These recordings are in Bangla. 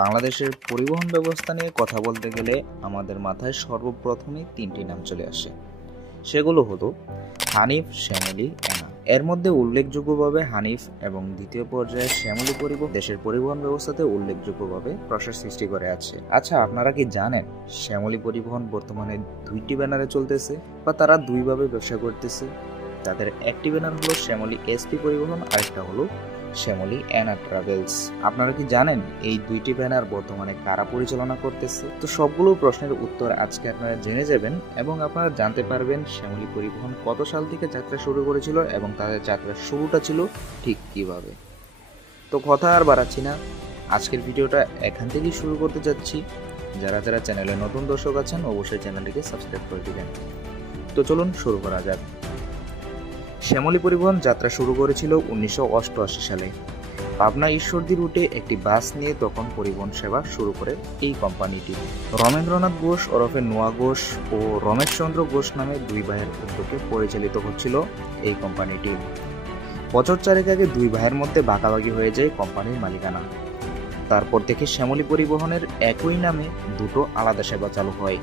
বাংলাদেশের পরিবহন ব্যবস্থা নিয়ে কথা বলতে গেলে আমাদের মাথায় সর্বপ্রথমে তিনটি নাম চলে আসে। সেগুলো হলো হানিফ, শ্যামলী, এনা। এর মধ্যে উল্লেখযোগ্যভাবে হানিফ এবং দ্বিতীয় পর্যায়ে শ্যামলী পরিবহন দেশের পরিবহন ব্যবস্থাতে উল্লেখযোগ্যভাবে প্রসার সৃষ্টি করে আছে। আচ্ছা, আপনারা কি জানেন শ্যামলী পরিবহন বর্তমানে দুইটি ব্যানারে চলতেছে বা তারা দুইভাবে ব্যবসা করতেছে? তাদের একটি ব্যানার হলো শ্যামলী এসপি পরিবহন, আরেকটা হলো শ্যামলী এনা ট্রাভেলস। আপনারা কি জানেন এই দুইটি ব্যানার বর্তমানে কারা পরিচালনা করতেছে? তো সবগুলো প্রশ্নের উত্তর আজকে আপনারা জেনে যাবেন এবং আপনারা জানতে পারবেন শ্যামলী পরিবহন কত সাল থেকে যাত্রা শুরু করেছিল এবং তাদের যাত্রার শুরুটা ছিল ঠিক কিভাবে। তো কথা আর বাড়াচ্ছি না, আজকের ভিডিওটা এখান থেকেই শুরু করতে যাচ্ছি। যারা যারা চ্যানেলে নতুন দর্শক আছেন অবশ্যই চ্যানেলটিকে সাবস্ক্রাইব করে দিবেন। তো চলুন শুরু করা যাক। শ্যামলী পরিবহন যাত্রা শুরু করেছিল 1988 সালে। পাবনা ঈশ্বরদী রুটে একটি বাস নিয়ে তখন পরিবহন সেবা শুরু করে এই কোম্পানিটি। রমেন্দ্রনাথ ঘোষ ওরফে নোয়া ঘোষ ও রমেশচন্দ্র ঘোষ নামে দুই ভাইয়ের উদ্যোগে পরিচালিত হচ্ছিল এই কোম্পানিটি। বছর চারেক আগে দুই ভাইয়ের মধ্যে ভাগাভাগি হয়ে যায় কোম্পানির মালিকানা। তারপর থেকে শ্যামলী পরিবহনের একই নামে দুটো আলাদা সেবা চালু হয়।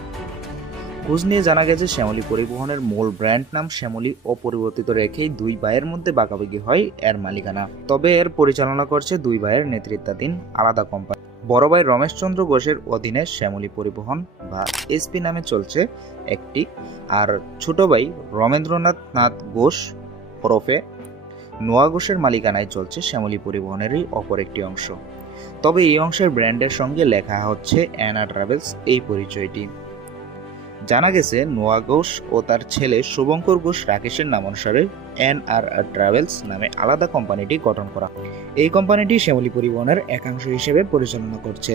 খোঁজ নিয়ে জানা গেছে শ্যামলী পরিবহনের মূল ব্র্যান্ড নাম শ্যামলী অপরিবর্তিত রেখেই দুই ভাইয়ের মধ্যে ভাগাভাগি হয় এর মালিকানা। তবে এর পরিচালনা করছে দুই ভাইয়ের নেতৃত্বাধীন আলাদা কোম্পানি। বড় ভাই রমেশচন্দ্র ঘোষের অধীনে শ্যামলী পরিবহন বা এসপি নামে চলছে একটি, আর ছোট ভাই রমেন্দ্রনাথ ঘোষ ওরফে নোয়া ঘোষের মালিকানায় চলছে শ্যামলী পরিবহনেরই অপর একটি অংশ। তবে এই অংশের ব্র্যান্ডের সঙ্গে লেখা হচ্ছে এনা ট্রাভেলস এই পরিচয়টি। জানা গেছে নোয়া ঘোষ ও তার ছেলে শুভঙ্কর ঘোষ রাকেশের নামানুসারে এনআর ট্রাভেলস নামে আলাদা কোম্পানিটি গঠন করা। এই কোম্পানিটি শ্যামলী পরিবহনের একাংশ হিসেবে পরিচালনা করছে।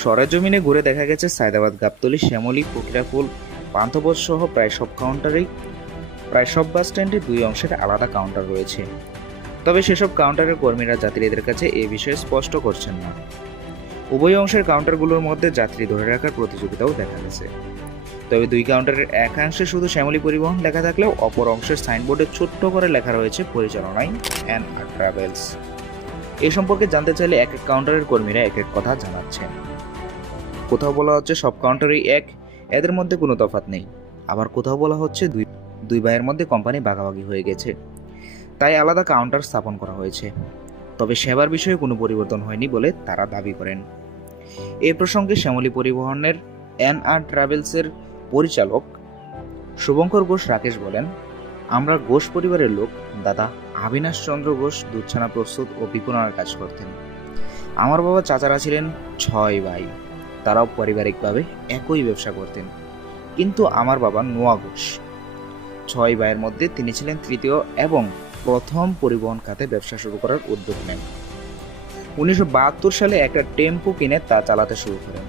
সরেজমিনে ঘুরে দেখা গেছে সায়দাবাদ, গাবতলী, শ্যামলী, ফকিরাপুল, পান্থপথ সহ প্রায় সব বাস স্ট্যান্ডে দুই অংশের আলাদা কাউন্টার রয়েছে। তবে সেসব কাউন্টারের কর্মীরা যাত্রীদের কাছে এ বিষয়ে স্পষ্ট করছেন না। উভয় অংশের কাউন্টারগুলোর মধ্যে যাত্রী ধরে রাখার প্রতিযোগিতাও দেখা গেছে। তবে দুই কাউন্টারের একাংশে শুধু শ্যামলী পরিবহন লেখা থাকলেও অপর অংশের সাইনবোর্ডে ছোট্ট করে লেখা রয়েছে পরিচালনায় এনআর ট্রাভেলস। এ সম্পর্কে জানতে চাইলে এক এক কাউন্টারের কর্মীরা এক এক কথা জানাচ্ছেন। কোথাও বলা হচ্ছে সব কাউন্টারই এক, এদের মধ্যে কোনো তফাৎ নেই। আবার কোথাও বলা হচ্ছে দুই ভাইয়ের মধ্যে কোম্পানি ভাগাভাগি হয়ে গেছে, তাই আলাদা কাউন্টার স্থাপন করা হয়েছে। তবে সেবার বিষয়ে কোনো পরিবর্তন হয়নি বলে তারা দাবি করেন। এ প্রসঙ্গে শ্যামলী পরিবহনের এনআর ট্রাভেলসের পরিচালক শুভঙ্কর ঘোষ রাকেশ বলেন, আমরা ঘোষ পরিবারের লোক। দাদা অবিনাশ চন্দ্র ঘোষ দুধছানা প্রস্তুত ও বিপণনের কাজ করতেন। আমার বাবা চাচারা ছিলেন 6 ভাই, তারাও পারিবারিকভাবে একই ব্যবসা করতেন। কিন্তু আমার বাবা নোয়া ঘোষ 6 ভাইয়ের মধ্যে তিনি ছিলেন তৃতীয় এবং প্রথম পরিবহন খাতে ব্যবসা শুরু করার উদ্যোগ নেন। 1972 সালে একটা টেম্পো কিনে তা চালাতে শুরু করেন।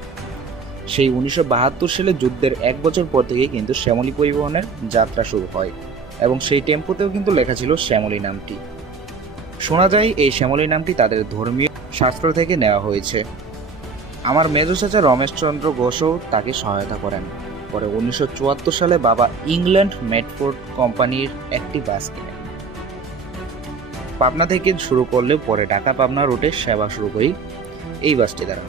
সেই 1972 সালে যুদ্ধের 1 বছর পর থেকে কিন্তু শ্যামলী পরিবহনের যাত্রা শুরু হয় এবং সেই টেম্পোতেও কিন্তু লেখা ছিল শ্যামলী নামটি। শোনা যায় এই শ্যামলী নামটি তাদের ধর্মীয় শাস্ত্র থেকে নেওয়া হয়েছে। আমার মেজো চাচা রমেশচন্দ্র ঘোষও তাকে সহায়তা করেন। পরে 1974 সালে বাবা ইংল্যান্ড মেটফোর্ড কোম্পানির একটি বাস কিনেন। পাবনা থেকে শুরু করলে পরে ঢাকা পাবনা রুটে সেবা শুরু করি এই বাসটি দ্বারা।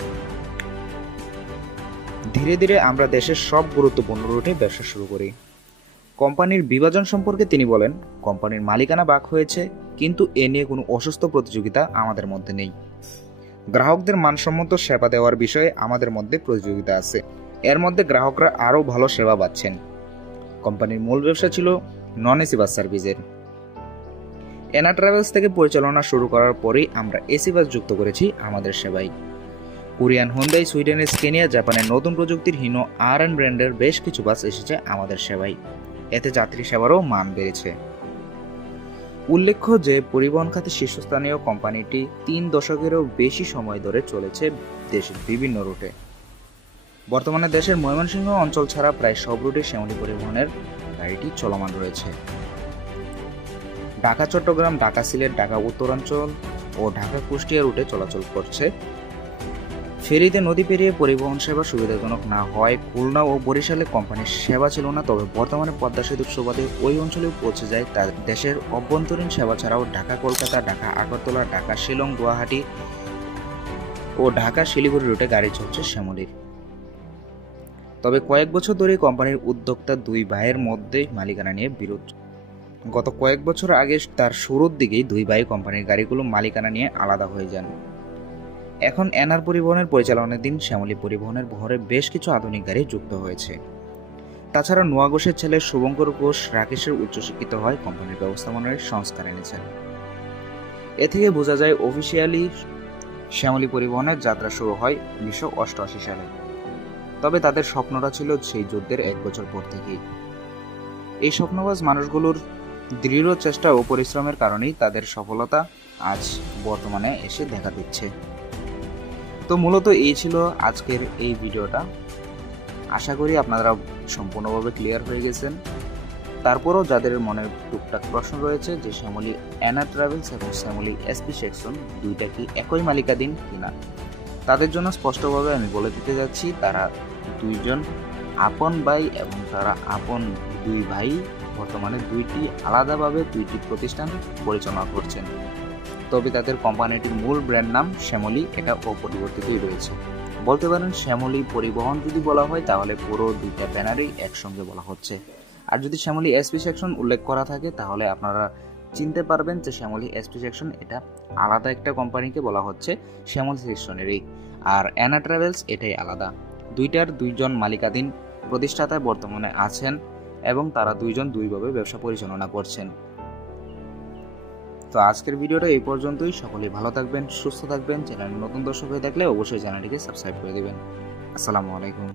ধীরে ধীরে আমরা দেশের সব গুরুত্বপূর্ণ রুটে ব্যবসা শুরু করি। কোম্পানির বিভাজন সম্পর্কে তিনি বলেন, কোম্পানির মালিকানা ভাগ হয়েছে, কিন্তু এ নিয়ে কোনো অসুস্থ প্রতিযোগিতা আমাদের মধ্যে নেই। গ্রাহকদের মানসম্মত সেবা দেওয়ার বিষয়ে আমাদের মধ্যে প্রতিযোগিতা আছে। এর মধ্যে গ্রাহকরা আরও ভালো সেবা পাচ্ছেন। কোম্পানির মূল ব্যবসা ছিল নন এসি বাস সার্ভিসের। এনা ট্রাভেলস থেকে পরিচালনা শুরু করার পরেই আমরা এসি বাস যুক্ত করেছি আমাদের সেবায়। কোরিয়ান হুন্দাই, সুইডেনের স্কেনিয়া, জাপানের নতুন প্রযুক্তির হিনো আর&এন ব্র্যান্ডের বেশ কিছু বাস এসেছে আমাদের সেবায়। এতে যাত্রী সেবারও মান বেড়েছে। উল্লেখ্য যে পরিবহন খাতে শীর্ষস্থানীয় কোম্পানিটি 3 দশকেরও বেশি সময় ধরে চলেছে দেশের বিভিন্ন রুটে। বর্তমানে দেশের ময়মনসিংহ অঞ্চল ছাড়া প্রায় সব রুটে শ্যামলী পরিবহনের গাড়িটি চলমান রয়েছে। ঢাকা চট্টগ্রাম, ঢাকা সিলেট, ঢাকা উত্তরাঞ্চল ও ঢাকা কুষ্টিয়া রুটে চলাচল করছে। ফেরিতে নদী পেরিয়ে পরিবহন সেবা সুবিধাজনক না হওয়ায় খুলনা ও বরিশালে কোম্পানির সেবা ছিল না। তবে বর্তমানে পদ্মা সেতুর সুবাদে ওই অঞ্চলেও পৌঁছে যায় তার দেশের অভ্যন্তরীণ সেবা ছাড়াও ঢাকা কলকাতা, ঢাকা আগরতলা, ঢাকা শিলং, গুয়াহাটি ও ঢাকা শিলিগুড়ি রুটে গাড়ি চলছে শ্যামলীর। তবে কয়েক বছর ধরে কোম্পানির উদ্যোক্তা দুই ভাইয়ের মধ্যে মালিকানা নিয়ে বিরোধ। গত কয়েক বছর আগে তার শুরুর দিকেই দুই ভাই কোম্পানির গাড়িগুলো মালিকানা নিয়ে আলাদা হয়ে যান। এখন এনআর পরিবহনের পরিচালনাধীন শ্যামলী পরিবহনের বহরে বেশ কিছু আধুনিক গাড়ি যুক্ত হয়েছে। তাছাড়া নোয়া ঘোষের ছেলে শুভঙ্কর ঘোষ রাকেশের উচ্চশিক্ষিত হয় কোম্পানির ব্যবস্থাপনার সংস্কার এনেছেন। এ থেকে বোঝা যায় অফিসিয়ালি শ্যামলী পরিবহনের যাত্রা শুরু হয় 1988 সালে। তবে তাদের স্বপ্নটা ছিল সেই যুদ্ধের 1 বছর পর থেকেই। এই স্বপ্নবাজ মানুষগুলোর দৃঢ় চেষ্টা ও পরিশ্রমের কারণেই তাদের সফলতা আজ বর্তমানে এসে দেখা দিচ্ছে। তো মূলত এই ছিল আজকের এই ভিডিওটা। আশা করি আপনারা সম্পূর্ণভাবে ক্লিয়ার হয়ে গেছেন। তারপরও যাদের মনে টুকটাক প্রশ্ন রয়েছে যে শ্যামলী এনআর ট্রাভেলস এবং শ্যামলী এসপি সেকশন দুইটা কি একই মালিকাধীন কিনা, তাদের জন্য স্পষ্টভাবে আমি বলে দিতে যাচ্ছি তারা দুইজন আপন ভাই এবং তারা আপন দুই ভাই বর্তমানে দুইটি আলাদাভাবে দুইটি প্রতিষ্ঠান পরিচালনা করছেন। তবে তাদের কোম্পানিটির মূল ব্র্যান্ড নাম শ্যামলী, এটা অপরিবর্তিতই রয়েছে। বলতে পারেন শ্যামলী পরিবহন যদি বলা হয় তাহলে পুরো দুইটা ব্যানারই একসঙ্গে বলা হচ্ছে। আর যদি শ্যামলী এসপি সেকশন উল্লেখ করা থাকে তাহলে আপনারা চিনতে পারবেন যে শ্যামলী এসপি সেকশন এটা আলাদা একটা কোম্পানিকে বলা হচ্ছে শ্যামলী সেকশনেরই, আর এনআর ট্রাভেলস এটাই আলাদা। দুইটার দুইজন মালিকাধীন প্রতিষ্ঠাতা বর্তমানে আছেন এবং তারা দুইজন দুইভাবে ব্যবসা পরিচালনা করছেন। তো আজকের ভিডিওটা এই পর্যন্তই। সকলেই ভালো থাকবেন, সুস্থ থাকবেন। চ্যানেলে নতুন দর্শক হয়ে থাকলে অবশ্যই চ্যানেলটিকে সাবস্ক্রাইব করে দেবেন। আসসালামু আলাইকুম।